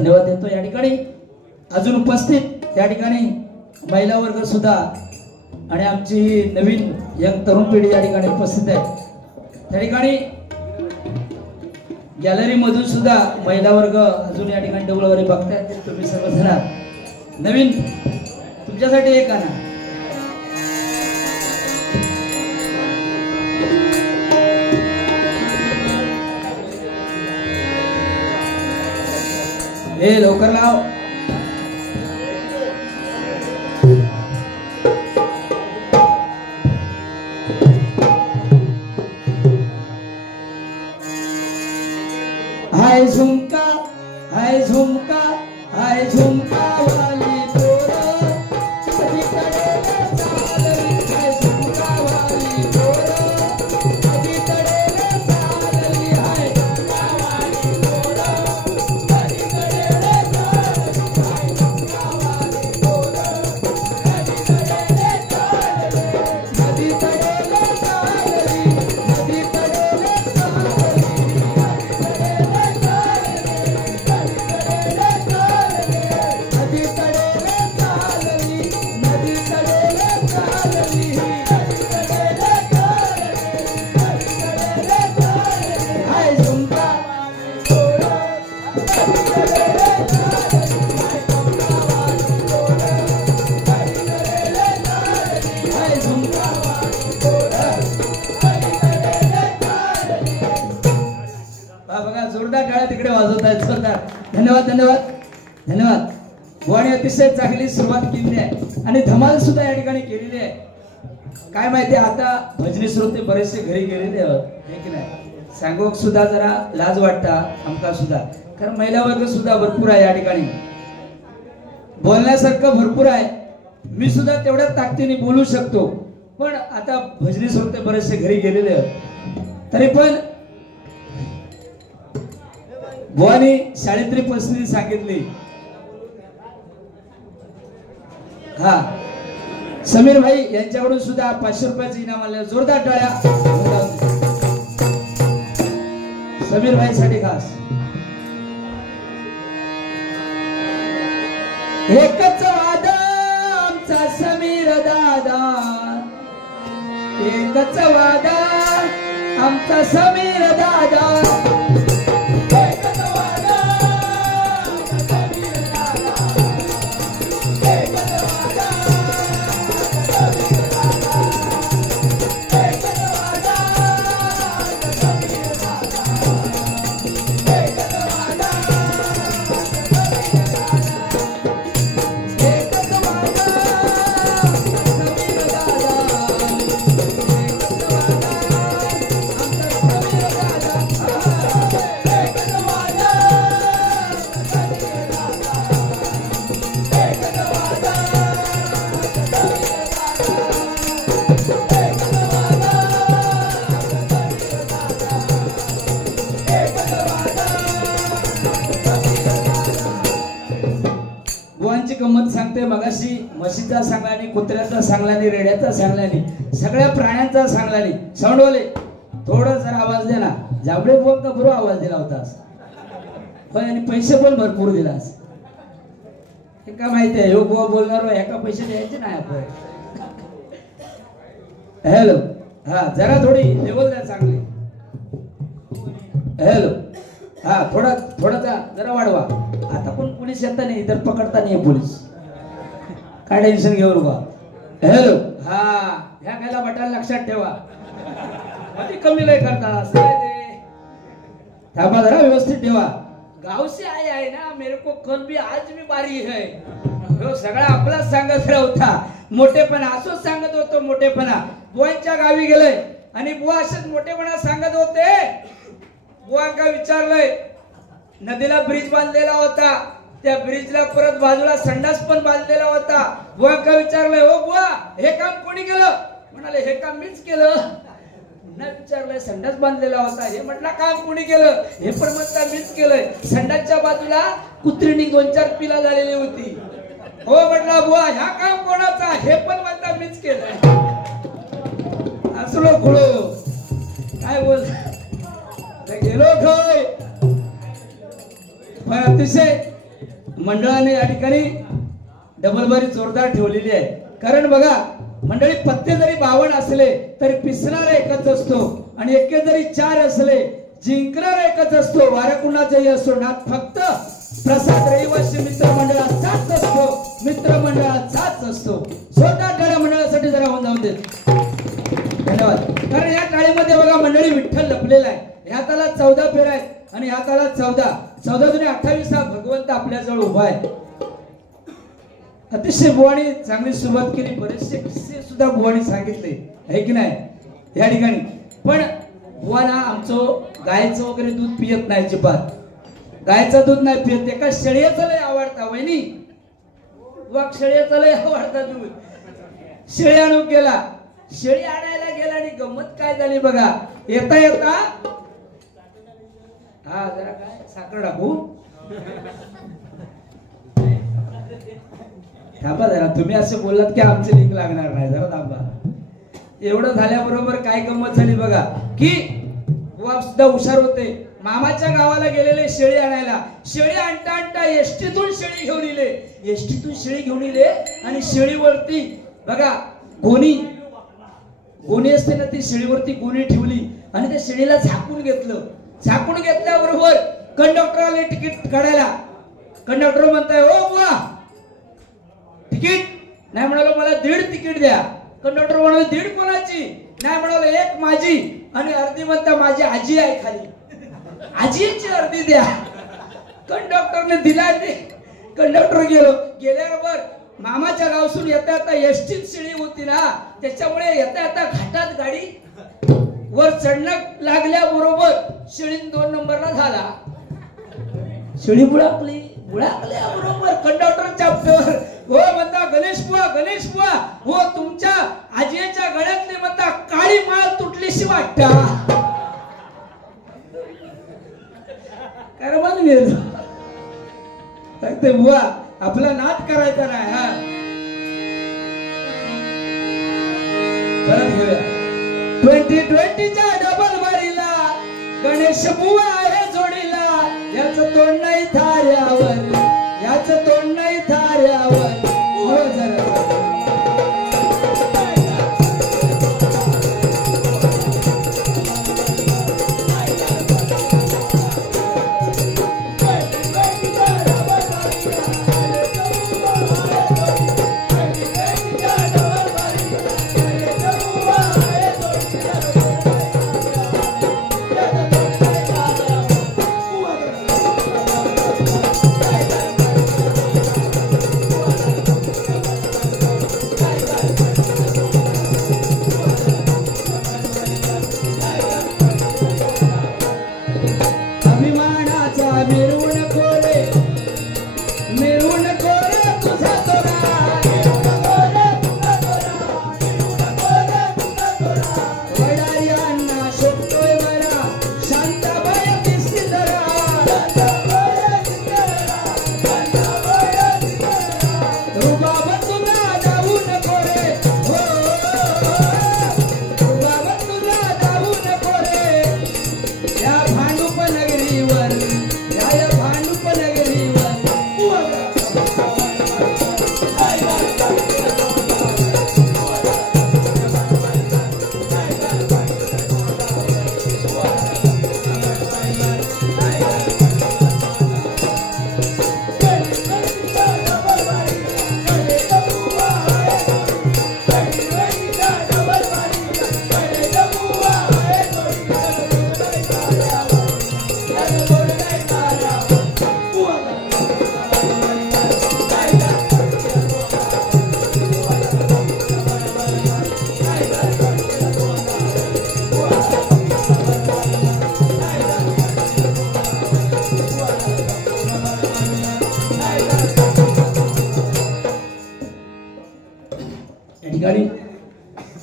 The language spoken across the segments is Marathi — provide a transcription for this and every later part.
धन्यवाद देतो। या ठिकाणी अजून उपस्थित या ठिकाणी महिला वर्ग सुद्धा आणि आमची नवीन यंग तरुण पिढी या ठिकाणी उपस्थित आहे। त्या ठिकाणी गॅलरी मधून सुद्धा महिला वर्ग अजून या ठिकाणी डबलवरी बघताय। तुम्ही सर्वजण नवीन तुमच्यासाठी एक गाणं हे लवकर लाव। हाय झुमका हाय झुमका हाय झुमका वाली पोरं कधी कडेला चालली। हाय झुमका वाली पोरं कधी कडेला चालली। हाय झुमका वाली पोरं कधी कडेला चालली। हाय झुमका वाली पोरं कधी कडेला चालली। कधी कडेला चालली कधी कडेला चालली। जोरदार टाळ्या तिकडे वाजवत आहेत। जोरदार धन्यवाद धन्यवाद धन्यवाद। बुवाने अतिशय चांगली सुरुवात केली आहे आणि धमाल सुद्धा या ठिकाणी केलेली आहे। काय माहिती आता भजनी श्रोते बरेचसे घरी गेलेले आहे की नाही। सांगोक सुद्धा जरा लाज वाटता आमका सुद्धा, कारण महिला वर्ग सुद्धा भरपूर आहे या ठिकाणी, बोलण्यासारखं भरपूर आहे। मी सुद्धा तेवढ्या ताकदीने बोलू शकतो, पण आता भजनी श्रोते बरेचसे घरी गेलेले आहेत। तरी पण बुवानी शाळेतली परिस्थिती सांगितली। हा समीर भाई यांच्याकडून सुद्धा 500 रुपयाचं इनाम आलं। जोरदार टाळ्या समीर भाई साठी खास। एकच वादा आमचा समीर दादा, एकच वादा आमचा समीर दादा। गंमत सांगते मगाशी म्हशीचा सांगलानी, कुत्र्याचा सांगलानी, रेड्याचा सांगलानी, सगळ्या प्राण्यांचा सांगलानी। साऊंडवाले थोडं जरा आवाज दे ना। जांभळे बोल का बरोबर आवाज दिला होतास, पण आणि पैसे पण भरपूर दिलास। हे का माहिती आहे, योग बोलणार एका पैसे द्यायचे नाही आपण। हॅलो हा जरा थोडी लेवल द्या चांगली। हॅलो हा थोडासा जरा वाढवा। आता पण पोलीस येता नाही, इधर पकडता नाही पोलीस, काय टेन्शन घेऊ नका। हॅलो हा ह्या खायला बटाला लक्षात ठेवा, कधी कमी लय करता थांबा जरा व्यवस्थित ठेवा। गाव से आया है ना, मेरे को कल भी आज भी बारी है। हो सगळा आपलाच सांगत होता, मोठेपणा असंच सांगत होतो। मोठेपणा बुवांच्या गावी गेले आणि बुवा असंच मोठेपणा सांगत होते। बुवांका विचारलंय, नदीला ब्रिज बांधलेला होता, त्या ब्रिजला परत बाजूला संडास पण बांधलेला होता। बुवांका विचारलंय, ओ बुवा हे काम कोणी केलं? म्हणाले हे काम मीच केलं। न विचारलंय संडास बांधलेला होता, हे म्हटलं काम कोणी केलं? हे पण म्हणता मीच केलंय। संडासच्या बाजूला कुत्रीनी 2-4 पिला झालेली होती। हो म्हटलं बुवा ह्या काम कोणाचा? हे पण म्हणता मीच केलंय। असलो खुळो काय बोल गेलो खय, पण अतिशय मंडळाने या ठिकाणी डबल बारी जोरदार ठेवलेली आहे. कारण बघा मंडळी, पत्ते जरी 52 असले तरी पिसणारा एकच असतो आणि एके जरी 4 असले जिंकणारा एकच असतो. वारा कुणाचाही असतो ना, फक्त प्रसाद रहिवासी मित्र मंडळाचाच असतो, मित्र मंडळाचाच असतो. जोरदार टाळ्या मंडळासाठी जरा होऊन जाऊन देत. धन्यवाद. कारण या टाळीमध्ये बघा मंडळी विठ्ठल लपलेला आहे. ह्या तालात 14 फेऱ्या आहेत आणि ह्या तालात 14 दुने 28 हा भगवंत आपल्याजवळ उभा आहे. अतिशय बुवानी चांगली सुरुवात केली. बरेचसे किस्से सुद्धा बुवानी सांगितले आहे की नाही या ठिकाणी. पण बुवाना आमचं गायचं वगैरे दूध पियत नाही, अजिबात गायचं दूध नाही पियत. एका शेळीचं लय आवडता वहिनी, वाघ शेळीचं लय आवडता दूध. शेळी आणून गेला, शेळी आणायला गेला आणि गंमत काय झाली बघा. येता येता हा जरा काय साखर टाकू, थांबा जरा. तुम्ही असं बोललात की आमचे लिंक लागणार नाही, जरा थांबा. एवढं झाल्याबरोबर काय गंमत झाली बघा की बुवा सुद्धा हुशार होते. मामाच्या गावाला गेलेले शेळी आणायला. शेळी आणता आणता एसटीतून शेळी घेऊन इले, एसटीतून शेळी घेऊन इले आणि शेळीवरती बघा गोणी असते ना, ती शेळीवरती गोणी ठेवली आणि त्या शेळीला झाकून घेतलं. झाकून घेतल्याबरोबर कंडक्टर आले तिकीट काढायला. कंडक्टर म्हणताय, ओ बुवा तिकीट नाही. म्हणालो मला 1.5 तिकीट द्या. कंडक्टर म्हणाले 1.5 कोणाची? नाही म्हणालो 1 माझी आणि अर्धी म्हणता माझी आजी आहे खाली, आजीची अर्धी द्या. कंडक्टरने दिला. ते कंडक्टर गेल्याबरोबर मामाच्या गावसून येता येता एसटीत शेळी होती ना, त्याच्यामुळे येता येता घाटात गाडी वर चढणं लागल्याबरोबर शेळी 2 नंबरला झाला. शेळी बुडाकल्याबरोबर कंडक्टरच्या हो म्हणता गणेश बुवा हो तुमच्या आजीच्या गळ्यातली म्हणता काळी माळ तुटलीशी वाटता. कारभार गेलो बुवा, आपला नाद करायचा नाही. हा परत घेऊया. 2020च्या डबल बारीला गणेश बुवा आहे जोडीला. याचं तोंड नाही थाऱ्यावर, याचं तोंड नाही थाऱ्यावर. हो जरा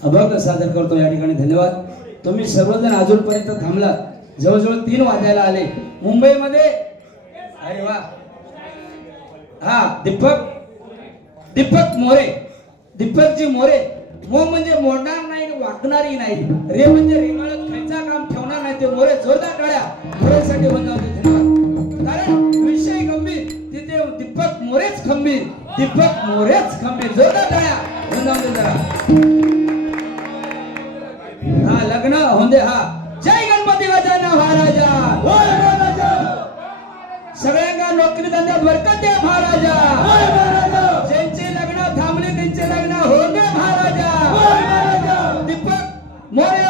अभंग सादर करतो या ठिकाणी. धन्यवाद. तुम्ही सर्वजण अजूनपर्यंत थांबला. जवळजवळ 3 वाजायला आले मुंबईमध्ये. अरे वा. हा दीपक मोरे, दीपकजी मोरे. मो म्हणजे मोडणार नाही, वाकणारी नाही. रे म्हणजे रेमाळत खायचा काम ठेवणार नाही. ते मोरे. जोरदार टाळ्या मोरेसाठी बंद होते. धन्यवाद. कारण विषय गंभीर. तिथे दीपक दीपक मोरेच खंबीर जोरदार टाळ्या बंदावून जरा हा लग्न होंदे हा जय गणपती गजानन महाराजा होय महाराजा सगळ्यांना नोकरी धंद्यात बरकत द्या महाराजा होय महाराजा ज्यांचे लग्न थांबले त्यांचे लग्न होंदे महाराजा होय महाराजा दीपक मोरे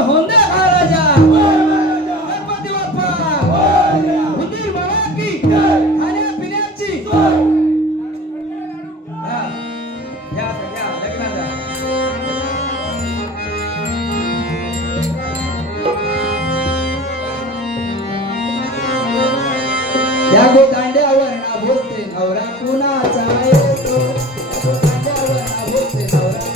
होंदे महाराजा होय महाराजा गणपती बाप्पा होय हुंदीर बाबा की खाण्या पिण्याची हा या लग्नाचा या गोदांड्यावर ना बोलते नवरा कुणाचा येतो गोदांड्यावर ना बोलते नवरा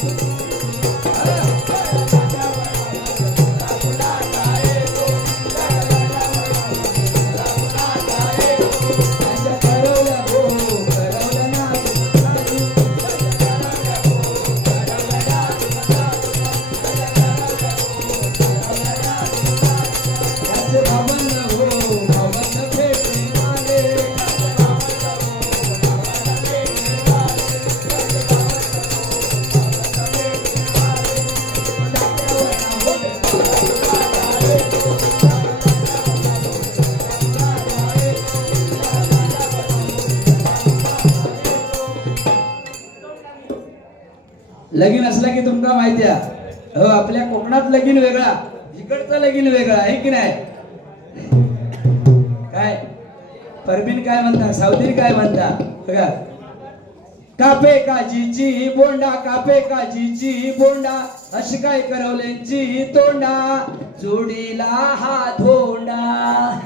लगीन असला की तुमका माहिती आहे हो आपल्या कोकणात लगीन वेगळा इकडचं लगीन वेगळा आहे की नाही काय परबीन काय म्हणता सावधीर काय म्हणता बघा कापे काजीची बोंडा कापे काजीची बोंडा अशी काय करवल्यांची तोंडा जोडीला हा धोंडा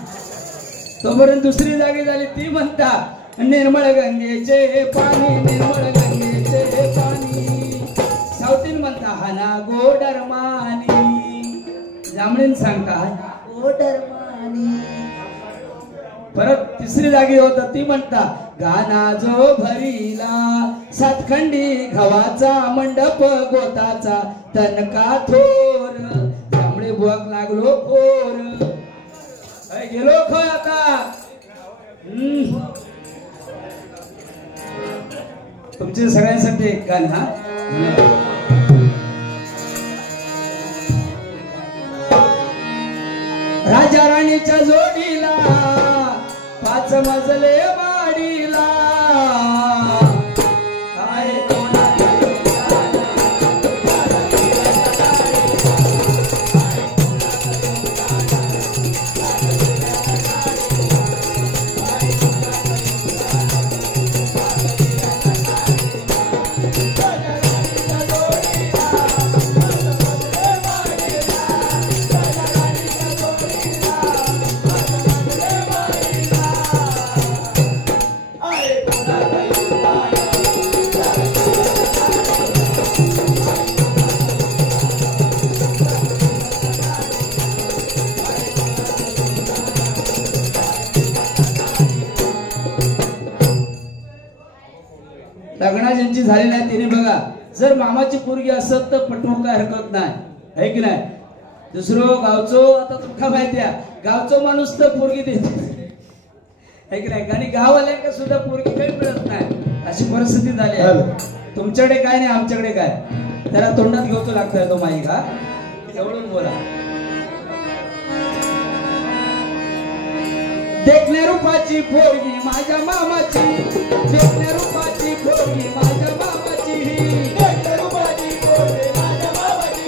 तोपर्यंत दुसरी जागी झाली ती म्हणता निर्मळ गंगेचे पाणी निर्मळ गंगेचे पाणी सावतीन म्हणता हाना गोडरमानी जांभळीन सांगता गोडरमानी परत तिसरी जागी होता ती म्हणता गाना जो भरीला सातखंडी गव्हाचा मंडप गोताचा तनका थोर जांभळे बुवाक लागलो ओर गेलो खो आता तुमच्या सगळ्यांसाठी एक गाणं हा राजा राणीच्या जोडीला 5 मजले वाडीला लग्न ज्यांची झालेली आहे तिने बघा जर मामाची पोरगी असत तर पटवून काय हरकत नाही आहे की नाही दुसरं गावचो आता तुमका माहिती आहे गावचो माणूस तर पोरगी देते आहे की नाही आणि गाववाल्यांका सुद्धा पोरगी काही मिळत नाही अशी परिस्थिती झाली आहे तुमच्याकडे काय नाही आमच्याकडे काय त्याला तोंडात घेऊचो लागतोय तो माई का एवढून बोला देखण्या रूपाची पोरगी माझ्या मामाची देखण्या रूपाची पोरगी माझ्या मामाची देखण्या रूपाची पोरगी माझ्या मामाची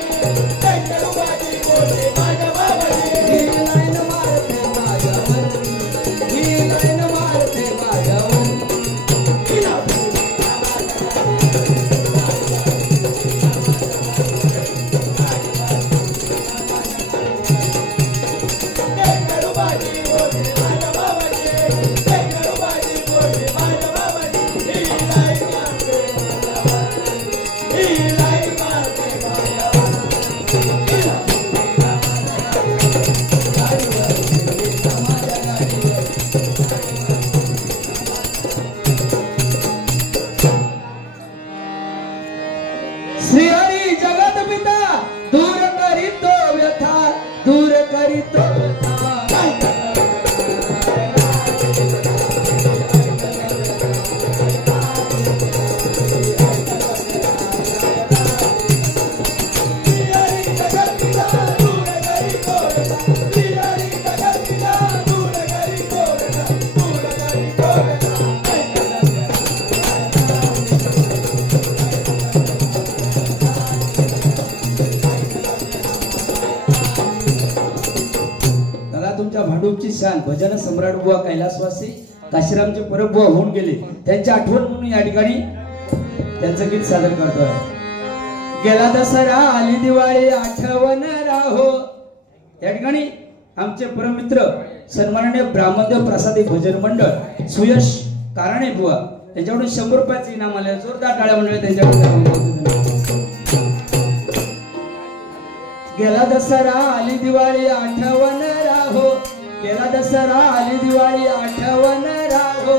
देखण्या रूपाची पोरगी माझ्या मामाची ही लाईन मारते माझ्यावर ही लाईन मारते माझ्यावर देखण्या रूपाची पोरगी माझ्या मामाची देखण्या रूपाची पोरगी तुमच्या भांडूपची शान भजन सम्राट बुवा कैलासवासी काशीरामचे परब बुवा होऊन गेले, त्यांची आठवण म्हणून या ठिकाणी त्यांचं गीत सादर करतोय. गेला दसरा आली दिवाळी आठवण राहो. या ठिकाणी आमचे परममित्र सन्माननीय ब्राह्मणदेव प्रसादी भजन मंडळ सुयश कारणे बुवा त्यांच्याकडून 100 रुपयाचं इनाम आले. जोरदार टाळ्या म्हणूया त्यांच्याकडून. गेला दसरा आली दिवाळी आठवण राहो. गेला दसरा आली दिवाळी आठवण राहो.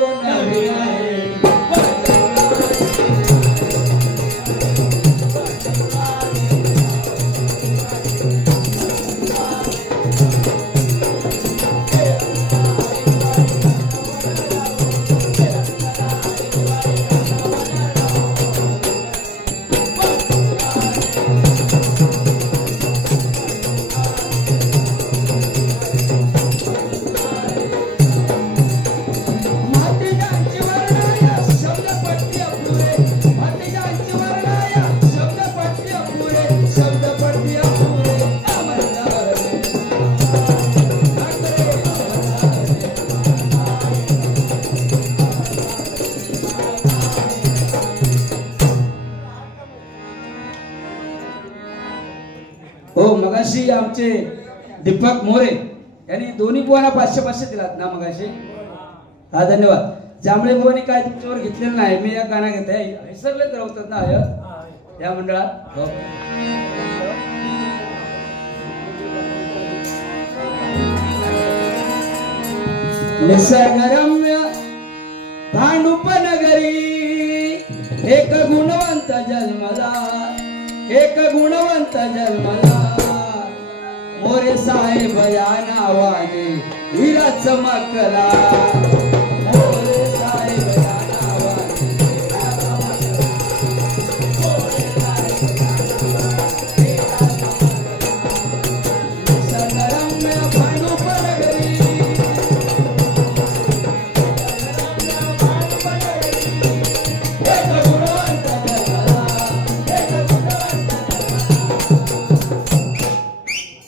हो मगाशी आमचे दीपक मोरे यांनी दोन्ही बुवांना 500-500 दिलात ना मगाशी. हा धन्यवाद. जांभळे बुवांनी काय तुमच्यावर घेतलेलं नाही. मी या गाणं घेत आहे. विसरले तर होतात ना या मंडळात. हो निसर्गरम्य भांडूप नगरी एक गुणवंत जन्मला. एक गुणवंत जन्मला. मोरे साहेब या नावाने हिरा चमकला. मोरे साहेब या नावाने हिरा चमकला. मोरे साहेब या नावाने हिरा चमकला. निसर्गरम्य भांडूप नगरी. एक गुणवंत जन्मला. एक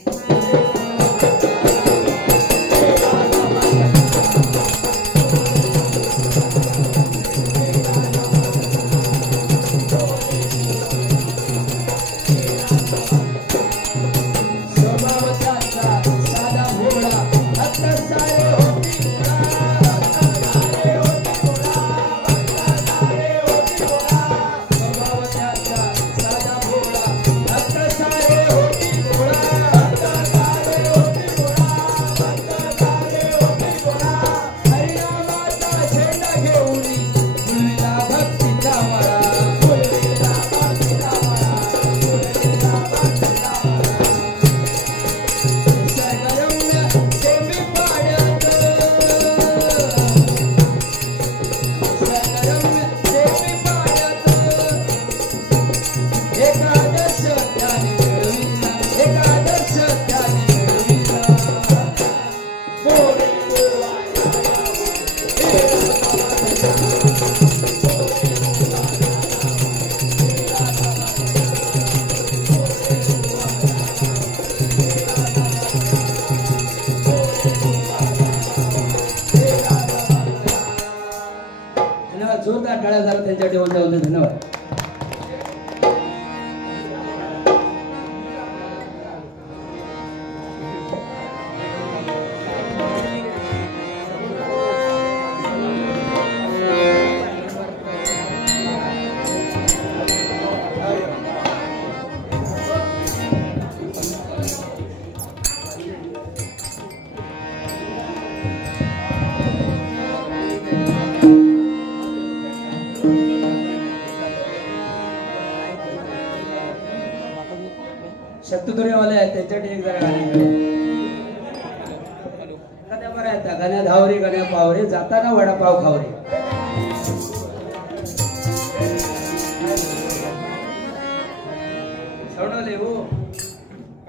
जोरदार टाळ्या झाला त्यांच्या ठेवून. धन्यवाद. शक्तुरे आहेत त्यांच्यासाठी एक जरा गाणे एखाद्या बरं आहेत. गाण्या धावरे गाण्या पावरे जाताना वडापाव खावरे. सोडवले हो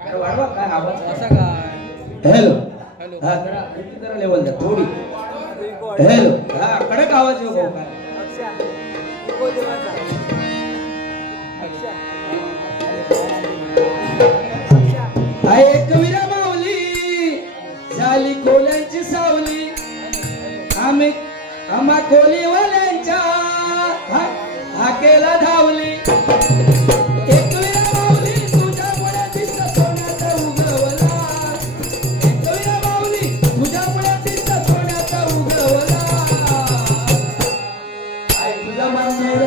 काय वाढवा काय आवाज असा काय. हॅलो हा जरा लेवल द्या थोडी. हेलो हा कडक आवाज येऊ भाऊ काय एकवीरा माऊली झाली कोल्यांची सावली आम्हा कोलीवाल्यांच्या हाकेला धावली एकवीरा माऊली तुझ्यामुळे दिसत सोन्याचा उगवला एकवीरा माऊली तुझ्यामुळे दिसत सोन्याचा उगवला आई तुझा मंदिर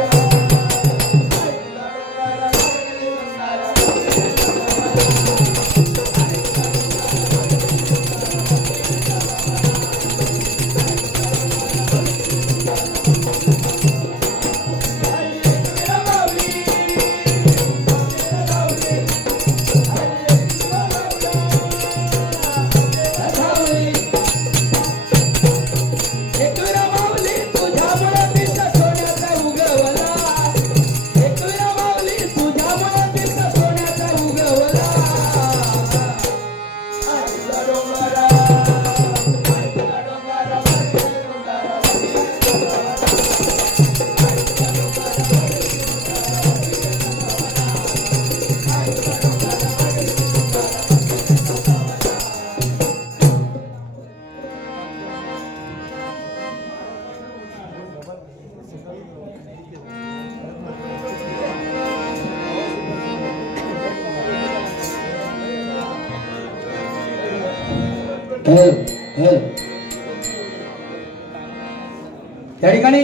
त्या ठिकाणी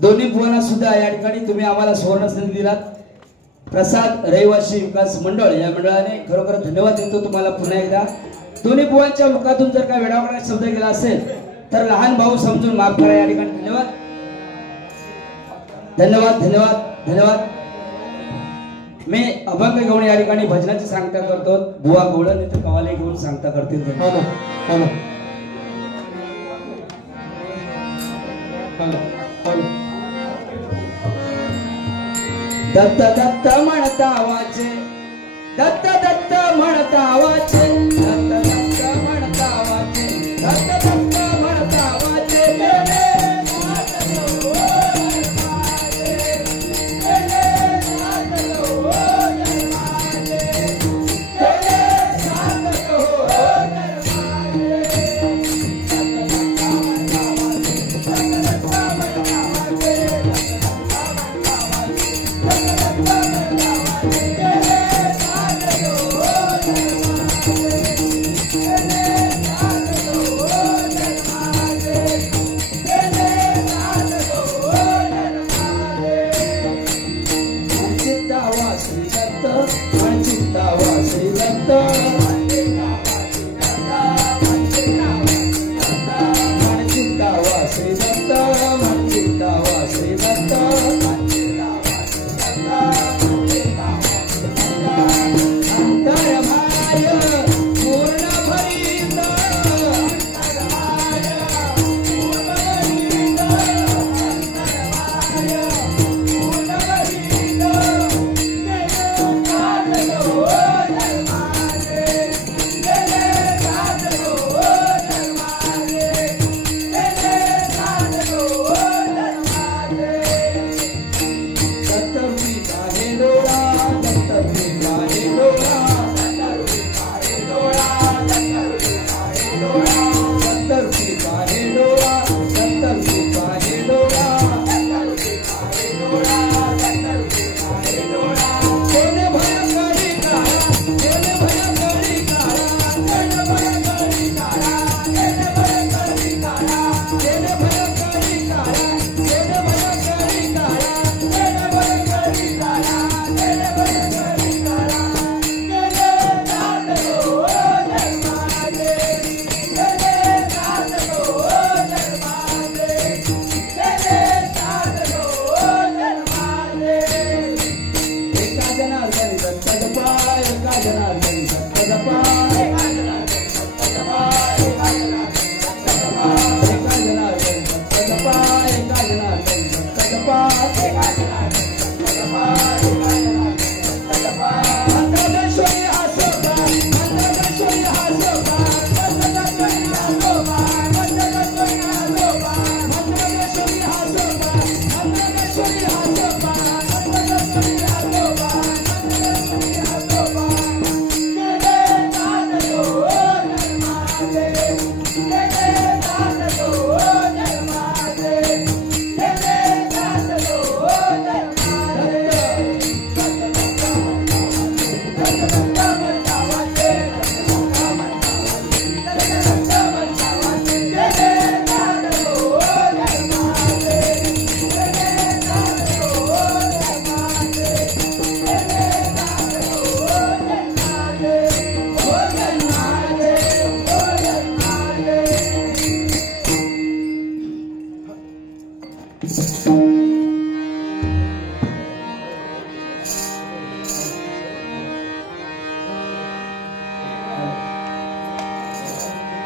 दोन्ही बुवांना सुद्धा या ठिकाणी तुम्ही आम्हाला सुवर्ण संधी दिलात. प्रसाद रहिवासी विकास मंडळ या मंडळाने खरोखर धन्यवाद देतो तुम्हाला पुन्हा एकदा. दोन्ही बुवांच्या मुखातून जर काय वेडावाकडा शब्द गेला असेल तर लहान भाऊ समजून माफ करा. या ठिकाणी धन्यवाद धन्यवाद धन्यवाद धन्यवाद. मी अभंग घेऊन या ठिकाणी भजनाची सांगता करतो. बुवा गोळण इथे कवाले घेऊन सांगता करतील. दत्त दत्त म्हणता वाचे दत्त दत्त म्हणता वाचे दत्त दत्त म्हणता वाचे दत्त दत्त म्हणता वाचे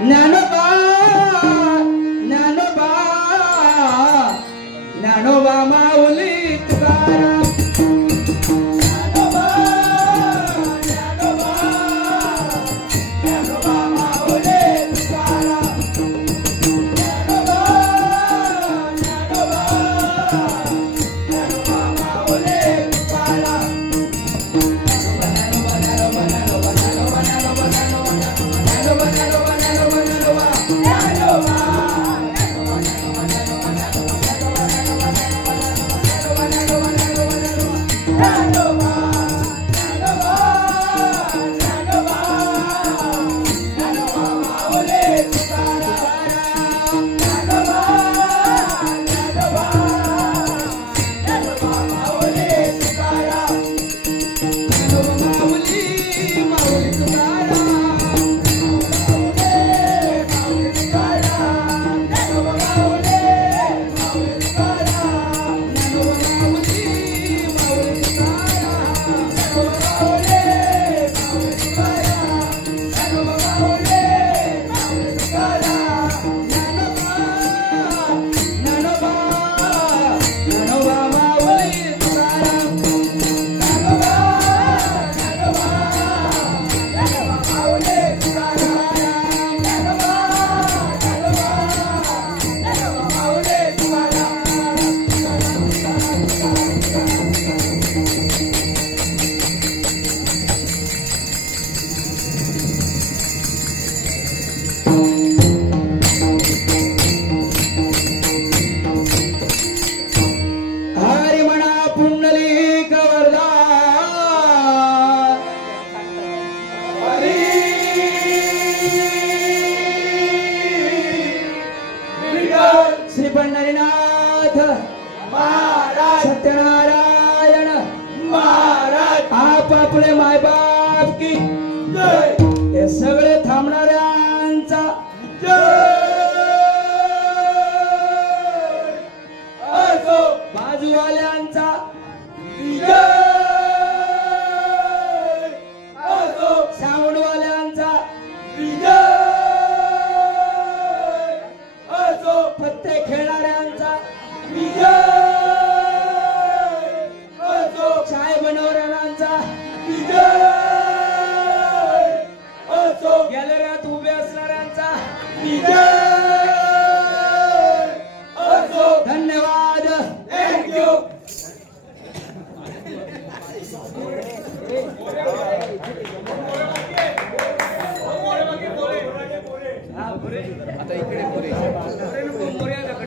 ज्ञानोबा ज्ञानोबा ज्ञानोबा माऊली तुकाराम ज्ञानोबा ज्ञानोबा ज्ञानोबा माऊली तुकाराम ज्ञानोबा ज्ञानोबा ज्ञानोबा माऊली तुकाराम श्री पंढरीनाथ महाराज सत्यनारायण महाराज आपापले मायबाप की जय हे सगळे थांबणाऱ्यांचा जय असो बाजूवाल्यांचा विजय असो साऊंडवाल्यांचा विजय पत्ते खेळणाऱ्यांचा विजय असो चाय बनवणाऱ्यांचा विजय असो गॅलरीत उभे असणाऱ्यांचा विजय असो धन्यवाद थँक्यू आता इकडे